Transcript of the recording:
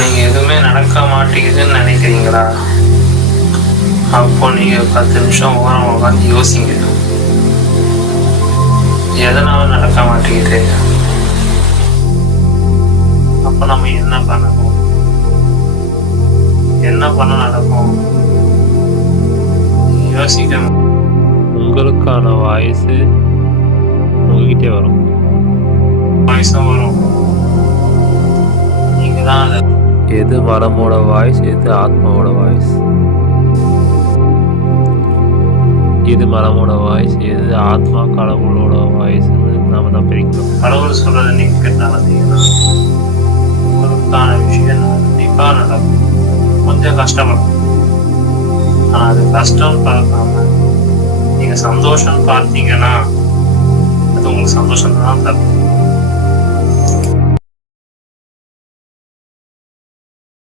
நீங்கள் எதுவுமே நடக்க மாட்டேங்குதுன்னு நினைக்கிறீங்களா? அப்போ நீங்கள் 10 நிமிஷம் ஓரம் உட்காந்து யோசிங்க. எதனால நடக்க மாட்டேங்குது? அப்போ நம்ம என்ன பண்ணணும்? என்ன பண்ண நடக்கும்? யோசிக்கணும். உங்களுக்கான வாய்ஸு உங்ககிட்டே வரும். வாய்ஸும் வரும். நீங்கள் தான் அதை எது மனமோட வாய்ஸ், எது ஆத்மாவோட வாய்ஸ், எது மனமோட வாய்ஸ், எது ஆத்மா கடவுளோட வாய்ஸ்ன்னு நாம தான் பிரிக்கணும். கடவுள் சொல்றதை நீங்க கேட்டாலும் உங்களுக்கான விஷயம் கண்டிப்பாக நடக்கும். கொஞ்சம் கஷ்டப்படும். ஆனால் அது கஷ்டம் பார்க்காம நீங்கள் சந்தோஷம் பார்த்தீங்கன்னா அது உங்களுக்கு சந்தோஷம் தான் தரும்.